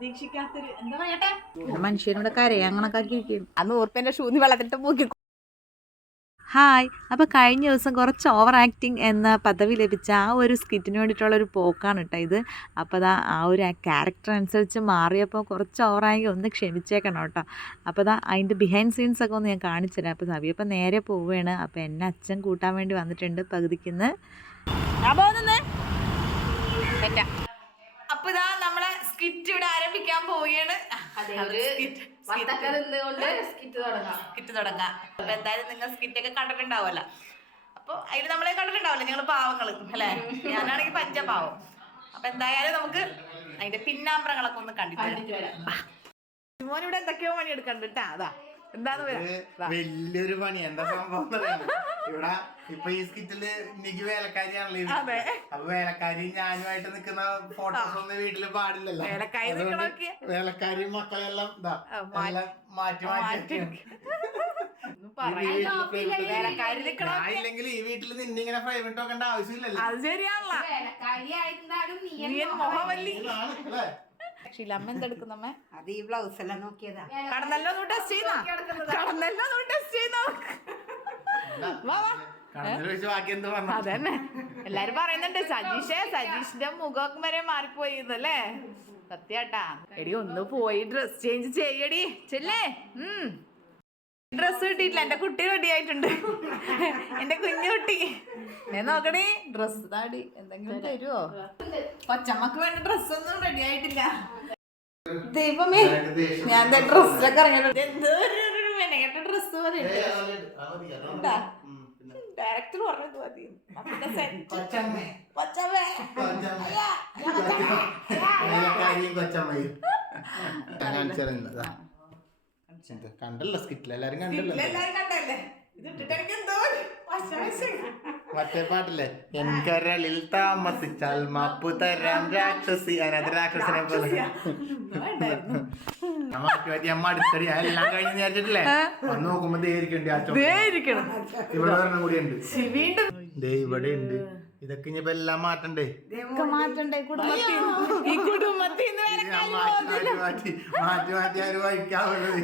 പ്രതീക്ഷിക്കാത്തൊരു എന്താ പറയട്ടെ? മനുഷ്യനോട് കരയാൻ അന്ന് ഷൂന്ന് വെള്ളത്തിട്ട് മൂക്കി ഹായ് അപ്പോൾ കഴിഞ്ഞ ദിവസം കുറച്ച് ഓവർ ആക്ടിങ് എന്ന പദവി ലഭിച്ച ആ ഒരു സ്കിറ്റിന് വേണ്ടിയിട്ടുള്ള ഒരു പോക്കാണ് കേട്ടോ ഇത്. അപ്പോൾ അതാ ആ ഒരു ക്യാരക്ടർ അനുസരിച്ച് മാറിയപ്പോൾ കുറച്ച് ഓവറായി ഒന്ന് ക്ഷമിച്ചേക്കണം കേട്ടോ അപ്പോൾ അതാ അതിന്റെ ബിഹൈൻഡ് സീൻസ് ഒക്കെ ഒന്ന് ഞാൻ കാണിച്ചുതരാം അപ്പോൾ സവിയപ്പോൾ നേരെ പോവുകയാണ്. അപ്പോൾ എന്നെ അച്ഛൻ കൂട്ടാൻ വേണ്ടി വന്നിട്ടുണ്ട് പകുതിക്കുന്ന് അപ്പൊ സ്കിറ്റ് ഇവിടെ ആരംഭിക്കാൻ പോവുകയാണ്. സ്കിറ്റ് തുടങ്ങാം. അപ്പൊ എന്തായാലും നിങ്ങൾ സ്കിറ്റ് ഒക്കെ കണ്ടിട്ടുണ്ടാവുമല്ലോ. അപ്പൊ അതിൽ നമ്മളെ കണ്ടിട്ടുണ്ടാവില്ല? നിങ്ങൾ പാവങ്ങൾ അല്ലെ? ഞാനാണെങ്കിൽ പഞ്ചപാവം. അപ്പൊ എന്തായാലും നമുക്ക് അതിന്റെ പിന്നാമ്പറങ്ങളൊക്കെ ഒന്ന് കണ്ടിട്ട് വരാം. മോൻ ഇവിടെ എന്തൊക്കെയോ പണി എടുക്കണ്ട് കേട്ടാ അതാ. എന്താന്ന് വലിയൊരു പണി എന്താ സംഭവം? ഇവിടെ ഇപ്പൊ ഈ സ്കിറ്റിൽ നിക്ക് വേലക്കാരിയാണല്ലോ അതെ. അപ്പൊ വേലക്കാരി ഞാനുമായിട്ട് നിൽക്കുന്ന ഫോട്ടോസ് ഒന്നും വീട്ടിൽ പാടില്ലല്ലോ. വേലക്കാരി. വേലക്കാരി മക്കളെല്ലാം ഇതാ ആ, മാറ്റി- എല്ലാം മാറ്റി മാറ്റി. ഇല്ലെങ്കിൽ ഈ വീട്ടിൽ നിന്നിങ്ങനെ ഇങ്ങനെ ഇട്ട് വെക്കേണ്ട ആവശ്യമില്ലല്ലോ. അത് ശരിയാണല്ലോ. നീ en മുഖവല്ലി ഇതാണ് അല്ലേ? ഷീലമ്മ എന്തെടുക്കുന്നമ്മ അത് ഈ ബ്ലൗസ് എല്ലാം നോക്കിയതാ. കടന്നല്ലോ ഒന്ന് ടെസ്റ്റ് ചെയ്യുന്ന കടന്നല്ലോ ഒന്ന് ടെസ്റ്റ് ചെയ്യുന്ന അതന്നെ. എല്ലാരും പറയുന്നുണ്ട് സജീഷേ സജീഷിന്റെ മുഖം വരെ മാറിപ്പോയി അല്ലേ സത്യാട്ടാ. എടി ഒന്ന് പോയി ഡ്രസ് ചേഞ്ച് ചെയ്യടി. ചെല്ലേ? ഉം. ഡ്രസ് കിട്ടിയിട്ടില്ല എന്റെ കുട്ടി റെഡി ആയിട്ടുണ്ട്. എന്റെ കുഞ്ഞു കുട്ടി. ഞാൻ നോക്കണേ ഡ്രസ് താടി എന്തെങ്കിലും തരുവോ? കൊച്ചമ്മക്ക് വേണ്ട ഡ്രസ് ഒന്നും റെഡി ആയിട്ടില്ല. ദൈവമേ ഞാൻ ഡ്രസ്സിലൊക്കെ ഇറങ്ങിയിട്ടുണ്ട് എന്തോ ഒരു മെനകെട്ട ഡ്രസ് പോലെ? ഡയറക്ടർ പറഞ്ഞത് മതി. കണ്ടല്ലോ. സ്കിറ്റിൽ എല്ലാരും കണ്ടല്ലോ? മറ്റേ പാട്ടില്ലേ? എൻകരളിൽ താമസിച്ചാൽ മാപ്പു തരാം രാക്ഷസി. അതിനകത്ത് രാക്ഷസിനെ പോലെ. അമ്മ അടുത്തടി എല്ലാം കഴിഞ്ഞ് വിചാരിച്ചിട്ടില്ലേ? നോക്കുമ്പോ ദേ. ഇവിടെ ഒരെണ്ണം കൂടി ഉണ്ട്. വീണ്ടും. ദേ ഇവിടെ ഉണ്ട്. ഇതൊക്കെ ഇനിയിപ്പോ എല്ലാം മാറ്റണ്ടേ? ഈ കുടുംബത്തിൽ മാറ്റി മാറ്റി മാറ്റി മാറ്റി മാറ്റി ആര് വഹിക്കാവുള്ളത്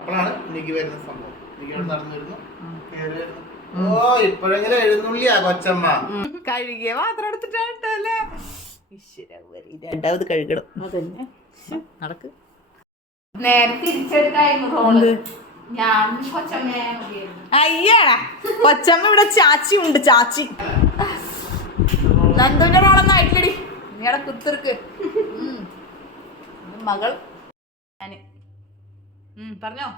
അപ്പോഴാണ് എനിക്ക് വരുന്ന സംഭവം. ഇവിടെ നടന്നു വരുന്നു ഓ ഇപ്പോഴെങ്ങനെ എഴുന്നള്ളിയാ കൊച്ചമ്മ? കഴുകിയ പാത്രം എടുത്തിട്ടായിട്ടല്ലേ രണ്ടാമത് കഴുകണം. അതന്നെ. നടക്ക്. നേരെ കൊച്ചമ്മ ഇവിടെ ചാച്ചി ഉണ്ട് ചാച്ചി. നന്ദുവിന്റെ റോളൊന്നും ആയിട്ടില്ലടി. നീടെ കുത്തിർക്ക്. മകൾ ഞാൻ. ഉം, പറഞ്ഞോ?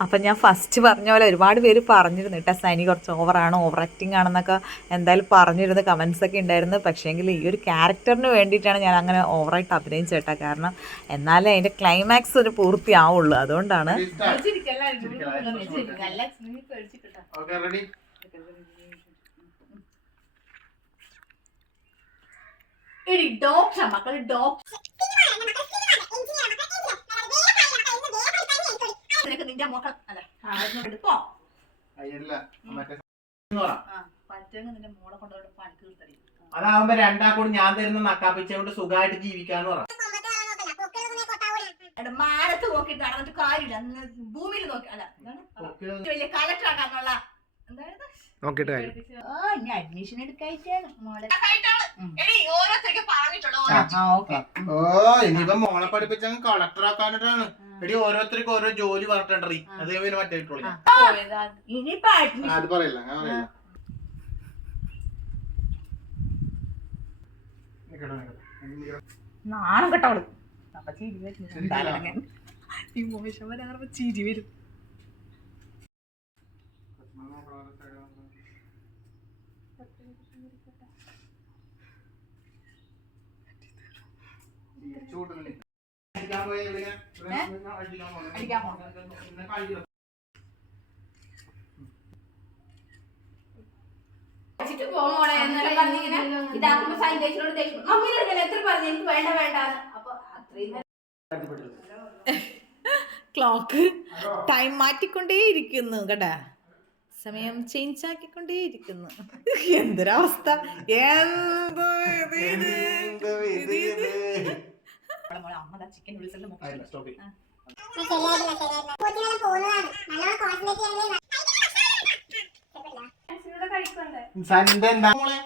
അപ്പം ഞാൻ ഫസ്റ്റ് പറഞ്ഞ പോലെ ഒരുപാട് പേര് പറഞ്ഞിരുന്നു കേട്ടോ സൈനി കുറച്ച് ഓവറാണ് ഓവർ ആക്ടിങ് ആണെന്നൊക്കെ. എന്തായാലും പറഞ്ഞിരുന്ന കമൻസ് ഒക്കെ ഉണ്ടായിരുന്നു. പക്ഷേങ്കിൽ ഈ ഒരു ക്യാരക്ടറിന് വേണ്ടിയിട്ടാണ് ഞാൻ അങ്ങനെ ഓവറായിട്ട് അഭിനയിച്ചേട്ടാ കാരണം എന്നാലേ അതിന്റെ ക്ലൈമാക്സ് ഒരു പൂർത്തിയാവുള്ളൂ. അതുകൊണ്ടാണ് എടി ഡോക്ടർ മക്കൾ ഡോക്ടർ നിനക്ക് നിന്റെ മക്കൾ അല്ല എടുക്കോ. പറ്റുമെങ്കിൽ നിന്റെ മോളെ കൊണ്ടുപോയി പണിക്ക് തീർത്തടി. അതാവുമ്പോ രണ്ടാ കൂടി ഞാൻ തരുന്ന നക്കാപ്പിച്ച കൊണ്ട് സുഖമായിട്ട് ജീവിക്കാന്ന് പറ. മാനത്ത് നോക്കിട്ട് നടന്നിട്ട് കാര്യമില്ല. ഭൂമിയിൽ നോക്കി അല്ല വലിയ കളക്ടർ ആക്കാന്നുള്ള എന്താണ് നോക്കിട്ട് അഡ്മിഷൻ എടുക്കായിട്ടാണ് മോളെ. ഓ ഇനിയിപ്പോ മോളെ പഠിപ്പിച്ച കളക്ടർ ആക്കാനായിട്ടാണ് എടി ഓരോരുത്തർക്ക് ഓരോ ജോലി പറഞ്ഞിട്ടുണ്ടീ അത് പിന്നെ മറ്റേ അത് പറയില്ല ഞാൻ പറയില്ല. നാണം കേട്ടവൾ. അപ്പൊ ചിരി വരും. ചിരി വരും. അടിക്കാൻ പോയ എവിടെയാ? അടിക്കാൻ? അടിക്കാൻ? വെച്ചിട്ട് പറഞ്ഞിങ്ങനെ ഇതാക്കുമ്പോ സൈന്റേഷനോട് ദേഷ്യം മമ്മീനെ എടുക്കാൻ എത്ര പറഞ്ഞു? എനിക്ക് വേണ്ട വേണ്ട. അപ്പൊ അത്രയും ക്ലോക്ക് ടൈം മാറ്റിക്കൊണ്ടേയിരിക്കുന്നു കേട്ടാ. സമയം ചേഞ്ച് ആക്കിക്കൊണ്ടേയിരിക്കുന്നു. എന്തൊരവസ്ഥ? എന്ത് അമ്മ ചിക്കൻ സൺഡേ എന്താ? മോളെ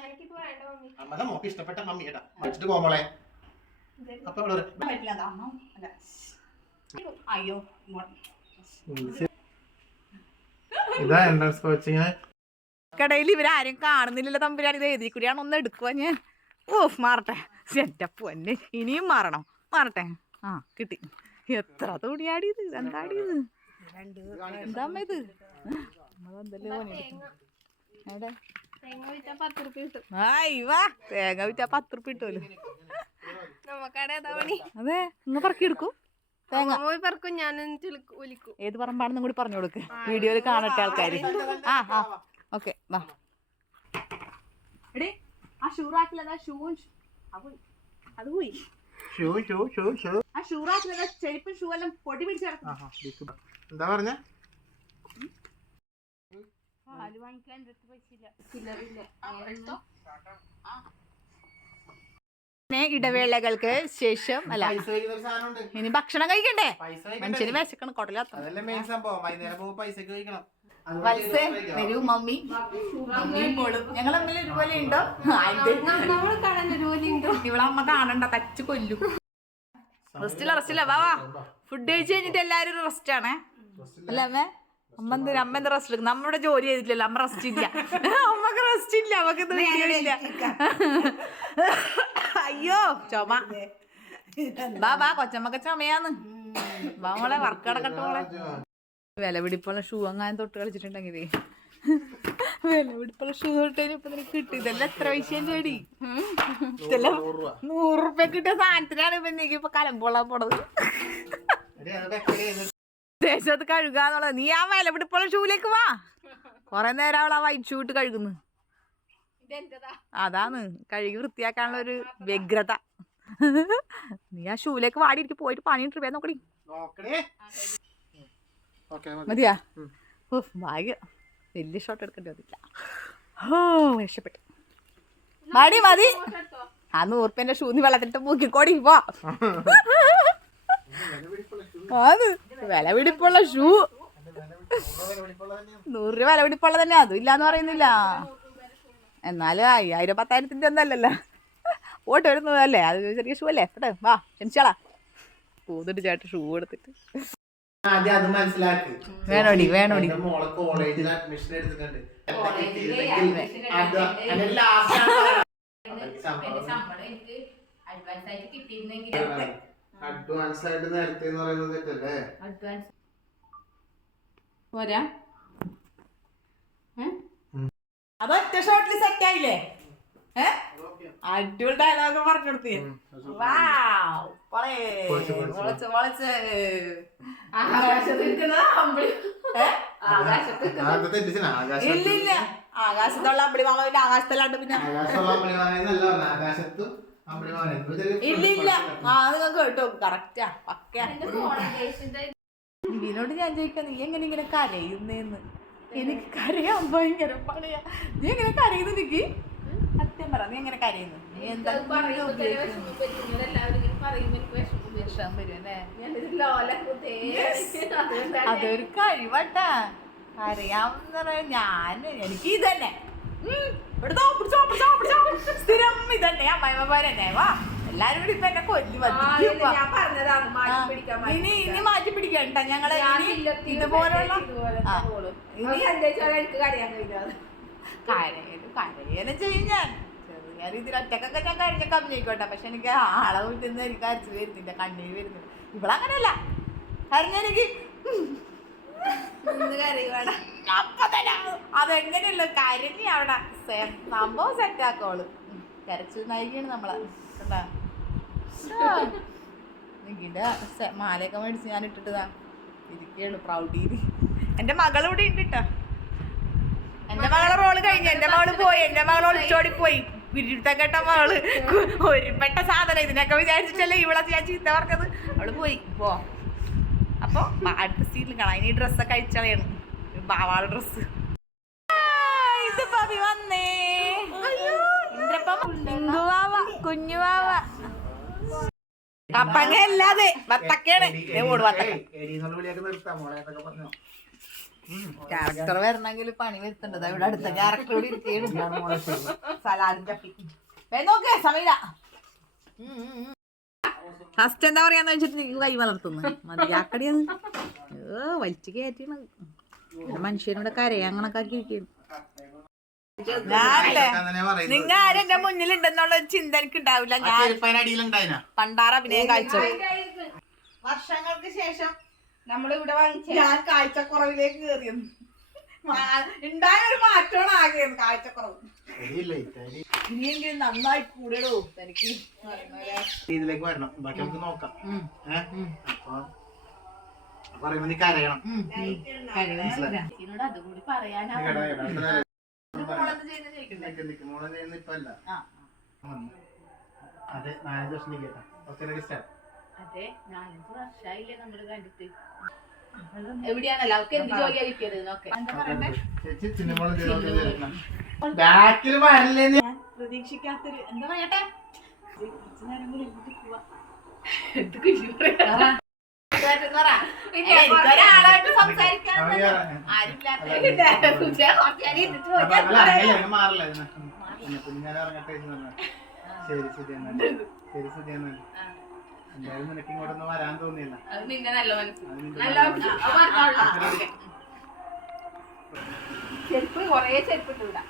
അമ്മടെ മോക്ക് ഇഷ്ടപ്പെട്ട മമ്മി കേട്ടാ വെച്ചിട്ട് പോ മോളെ. അപ്പൊ അല്ല. അയ്യോ. ഇതാ എൻട്രൻസ് കോച്ചിങ് കടയിൽ ഇവരാരും കാണുന്നില്ലല്ലോ തമ്പുരാൻ. ഇത് എഴുതി കൂടിയാണ് ഒന്ന് എടുക്കുക ഞാൻ? ഓഫ് മാറട്ടെ. സെറ്റപ്പ് പൊന്നെ ഇനിയും മാറണം. മാറട്ടെ. ആ കിട്ടി. എത്ര തുണിയാടി ഇത് എന്താടി ഇത് ഇത് നമ്മളെന്തല്ലേ തേങ്ങ വിറ്റാ പത്ത് ഉറുപ്പ് കിട്ടുമല്ലോ അതെ തേങ്ങ. പറക്കും ഞാൻ ഒലിക്കും ഏത് പറമ്പാണെന്നും കൂടി പറഞ്ഞു കൊടുക്ക്. വീഡിയോയിൽ കാണട്ടെ ആൾക്കാർ ആ ആ ഓക്കെ വാ. എടേ ആ ഷൂറാക്കില്ല ഷൂ അത് പോയി. Shoe shoe shoe shoe. ആ ഷൂറാക്കില്ല ചെരുപ്പും ഷൂ എല്ലാം പൊടി പിടിച്ച് കിടക്കും ആഹാ, എന്താ പറഞ്ഞ? പാൽ വാങ്ങിക്കാൻ ചില്ലറില്ല പിന്നെ ഇടവേളകൾക്ക് ശേഷം അല്ല പൈസ വയ്ക്കുന്ന ഒരു സാധനം ഉണ്ട് ഇനി ഭക്ഷണം കഴിക്കണ്ടേ? പൈസ മനുഷ്യന്? വിശക്കണം കൊടലാത്ത അതല്ലേ മെയിൻ സംഭവം. വൈകുന്നേരം പോകുമ്പോ പൈസക്ക് കഴിക്കണം വത്സേ വരൂ മമ്മി. മമ്മിയും മോളും ഞങ്ങൾ തമ്മിൽ ഒരുപോലെ ഉണ്ടോ? ഇവിടെ അമ്മ കാണണ്ട തച്ച് കൊല്ലും. റെസ്റ്റില്ല റെസ്റ്റില്ല വാ വാ. ഫുഡ് കഴിച്ച് കഴിഞ്ഞിട്ട് എല്ലാരും റെസ്റ്റ് ആണേ. അല്ല അമ്മ? അമ്മ എന്ത് അമ്മ എന്താ റെസ്റ്റ് എടുക്കും നമ്മുടെ ജോലി ചെയ്തിട്ടില്ലല്ലോ അമ്മ റെസ്റ്റ് ഇല്ല. അമ്മയ്ക്ക് റെസ്റ്റ് ഇല്ല അമ്മയ്ക്ക് ഇല്ല. അയ്യോ ചുമ. വാ വാ കൊച്ചമ്മക്ക് ചുമയാന്ന്. വാ മോളെ വർക്ക് കിടക്കട്ടെ മോളെ. വില പിടിപ്പുള്ള ഷൂ അങ്ങനെ തൊട്ട് കളിച്ചിട്ടുണ്ടെങ്കിൽ വില പിടിപ്പുള്ള ഷൂ തൊട്ട് ഇപ്പൊ നിനക്ക് കിട്ടി. ഇതെല്ലാം എത്ര പൈസ ചേടി? ഇതെല്ലാം നൂറ് റുപ്യ കിട്ടിയ സാധനത്തിനാണ് ഇപ്പൊ നീക്ക് ഇപ്പൊ കലമ്പോളാൻ പോണത്. ദേശത്ത് കഴുകാന്നുള്ളത് നീ ആ വില പിടിപ്പുള്ള ഷൂലേക്ക് വാ. കൊറേ നേരം അവൾ ആ വൈറ്റ് ഷൂട്ട് കഴുകുന്നു അതാണ്. കഴുകി വൃത്തിയാക്കാനുള്ള ഒരു വ്യഗ്രത. നീ ആ ഷൂലേക്ക് വാടിയിരിക്കും പോയിട്ട് പണിയിട്ട് വേ നോക്കടി. നോക്കണേ മതിയാ? ഭാഗ്യം. വലിയ ഷോട്ട് എടുക്കേണ്ടി വന്നില്ല. ഓ രക്ഷപ്പെട്ടു. മടി മതി. ആ നൂറുപ്യന്റെ ഷൂ നീ വെള്ളത്തിട്ട് മൂക്കിക്കോടി പോ. അത് വില പിടിപ്പുള്ള ഷൂ നൂറ് രൂപ വില പിടിപ്പുള്ള തന്നെ അതും ഇല്ലാന്ന് പറയുന്നില്ല. എന്നാലും അയ്യായിരം പത്തായിരത്തിന്റെ ഒന്നല്ലല്ലോ ഓട്ട് വരുന്നതല്ലേ അത് ചെറിയ ഷൂ അല്ലേ? എത്ര വാ ക്ഷണിച്ചാളാ. കൂന്നിട്ട് ചേട്ടൻ ഷൂ എടുത്തിട്ട്. ആദ്യം അത് മനസ്സിലാക്കി. വേണോടി, വേണോടി. മോളെ കോളേജിൽ അഡ്മിഷൻ എടുത്തിട്ടുണ്ട്. അഡ്വാൻസ് ആയിട്ട് കിട്ടിയിരുന്നെങ്കിൽ അഡ്വാൻസ് ആയിട്ട് നേരത്തെ എന്ന് പറയുന്നത് തെറ്റല്ലേ? അഡ്വാൻസ് പോരാ. അതൊറ്റ ഷോട്ടിൽ സെറ്റ് ആയില്ലേ? അടിപൊളി ഡയലോഗ് പറഞ്ഞു കൊടുത്തി. ഇല്ലില്ല ആകാശത്തുള്ള അമ്പിളി. മാമ പിന്നെ ആകാശത്തല്ലാണ്ട് പിന്നെ. ആകാശത്ത് അമ്പിളിമാനെ ഇല്ല ഇല്ല. ആ നിങ്ങൾ കേട്ടോ. കറക്റ്റാ പക്കയാ. ഇതിനോട് ഞാൻ ചോദിക്കാം നീ എങ്ങനെ ഇങ്ങനെ കരയുന്നേന്ന്? എനിക്ക് കരയാൻ ഭയങ്കര പണിയാ. നീ എങ്ങനെ കരയുന്നു എനിക്ക് സത്യം പറ നീ എങ്ങനെ കരയുന്നു? നീ എന്താ വരും വിഷം വരും അല്ലേ? അതൊരു കഴിവട്ടാ. അറിയാവുന്ന ഞാൻ എനിക്ക് ഇതന്നെ. എടുത്തോ, പിടിച്ചോ, പിടിച്ചോ, പിടിച്ചോ. സ്ഥിരം ഇതന്നെ. അമ്മായിമ്മമാരെന്നെ വാ. എല്ലാരും കൂടി ഇപ്പൊ എന്നെ കൊല്ലി ഇനി ഇനി മാറ്റി പിടിക്കണ്ട. ഞങ്ങൾ ഇതുപോലുള്ള കരയലും കരയലും ചെയ്യും ഞാൻ. ചെറിയ ഇതിൽ ഒറ്റക്കൊക്കെ ഞാൻ കഴിഞ്ഞ കമ്മിയായിക്കോട്ടെ പക്ഷെ എനിക്ക് ആളെ വീട്ടിൽ നിന്ന് എനിക്ക് അരച്ചു വരുന്നില്ല കണ്ണീര് വരുന്നില്ല. ഇവിടെ കരയുവാടാ അപ്പൊ തന്നെ കരഞ്ഞി അവിടെ സംഭവം സെറ്റ് ആക്കോൾ. കരച്ചു നയിക്കാണ് നമ്മളെ. കണ്ടാ? മാലയൊക്കെ മേടിച്ച് ഞാൻ ഇട്ടിട്ടതാ ഇരിക്കുകയാണ് പ്രൗഡി എന്റെ മകൾ ഇവിടെ ഉണ്ട് കേട്ടോ എന്റെ മകളെ റോൾ കഴിഞ്ഞു. എന്റെ മകൾ പോയി. എന്റെ മകൾ ഒളിച്ചോടി പോയി. വിരുദ്ധ കേട്ട മകൾ ഒരുപ്പെട്ട സാധനം ഇതിനൊക്കെ വിചാരിച്ചിട്ടല്ലേ ഇവിടെ ഞാൻ ചീത്ത പറഞ്ഞത്. അവൾ പോയി പോ. അപ്പൊ അടുത്ത സീനിൽ കാണാം. ഇനി ഡ്രസ്സൊക്കെ അഴിച്ചളയാണ്. ബാവാള ഡ്രസ്സ് വാവി വന്നേ. ഇന്ദ്രപ്പം കുഞ്ഞുവാവ കപ്പങ്ങ അല്ലാതെ വത്തക്കയാണ്. ഓട് വത്തക്ക. ക്യാരക്ടർ വരണമെങ്കിൽ പണി വരുത്തേണ്ടത് ഇവിടെ അടുത്ത ക്യാരക്ടർ കൂടി ഇരിക്കുകയാണ്. സലാഡും ചപ്പി നോക്കേ സമീര ഫസ്റ്റ് എന്താ പറയാന്ന് വെച്ചിട്ട് നിങ്ങൾ കൈ വളർത്തുന്നു. മതിയാക്കടി അത് ഏ വലിച്ചു കയറ്റിയാണ്. മനുഷ്യനോട് കരയാ കണക്കാക്കി ഇരിക്കുന്നു നിങ്ങൾ അങ്ങനെ പറയുന്നത്. നിങ്ങ ആരും എന്റെ മുന്നിലുണ്ടെന്നുള്ള ഒരു ചിന്ത എനിക്ക് ഉണ്ടാവില്ല ഞാൻ പണ്ടാറ അഭിനയം കാഴ്ച. വർഷങ്ങൾക്ക് ശേഷം നമ്മൾ ഇവിടെ വാങ്ങിച്ച. ഞാൻ കാഴ്ചക്കുറവിലേക്ക് കയറിയത് ഉണ്ടായ ഒരു മാറ്റമാണ് ആഗ്രഹം കാഴ്ചക്കുറവ്. ഇനിയെങ്കിലും നന്നായി കൂടെടോ തനിക്ക്. ഇതിലേക്ക് വരണം. ബാക്കി നമുക്ക് നോക്കാം. ഏഹ് അപ്പൊ പറയുമ്പോ നീ കരയണം. ഇതിനോട് അതുകൂടി പറയാനാ. അതെ നാലഞ്ച് ദിവസം ഓക്കെ സ്റ്റാർട്ട് അതെ നാലഞ്ച് വർഷമായില്ലേ നമ്മൾ കണ്ടിട്ട്. എവിടെയാണല്ലോ? അവർക്ക് എന്ത് ജോലിയാ കിട്ടിയത് നോക്കെ. ബാക്കിൽ വരല്ലേ? പ്രതീക്ഷിക്കാത്തൊരു എന്താ പറയട്ടെ? ഒരാളായിട്ട് സംസാരിക്കാൻ ആരും. ശരി ശരി എന്നാൽ ശരി ശരി എന്നാൽ എന്തായാലും നിനക്ക് ഇങ്ങോട്ടൊന്നും വരാൻ തോന്നിയില്ല. അത് നിന്റെ നല്ല മനസ്സ്. നല്ല മനസ്സ്. ആ, അത് പറഞ്ഞോളാം. ഓക്കേ. ചെരുപ്പ് കൊറേ ചെരുപ്പ് ഇട്ടൂടാ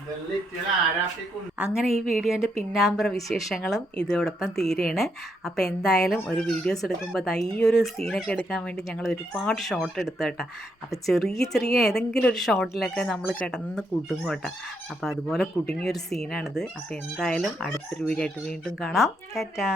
ഇതെല്ലാം ഇത്തിരി ആരാപ്പി കൊണ്ട് അങ്ങനെ ഈ വീഡിയോന്റെ പിന്നാമ്പറ വിശേഷങ്ങളും ഇതോടൊപ്പം തീരെയാണ് അപ്പോൾ എന്തായാലും ഒരു വീഡിയോസ് എടുക്കുമ്പോൾ ദാ ഈ ഒരു സീനൊക്കെ എടുക്കാൻ വേണ്ടി ഞങ്ങൾ ഒരുപാട് ഷോട്ട് എടുത്തു കേട്ടോ. അപ്പോൾ ചെറിയ ചെറിയ ഏതെങ്കിലും ഒരു ഷോട്ടിലൊക്കെ നമ്മൾ കിടന്ന് കുടുങ്ങും കേട്ടോ. അപ്പോൾ അതുപോലെ കുടുങ്ങിയൊരു സീനാണിത്. അപ്പോൾ എന്തായാലും അടുത്തൊരു വീഡിയോ ആയിട്ട് വീണ്ടും കാണാം. ടാറ്റാ.